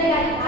They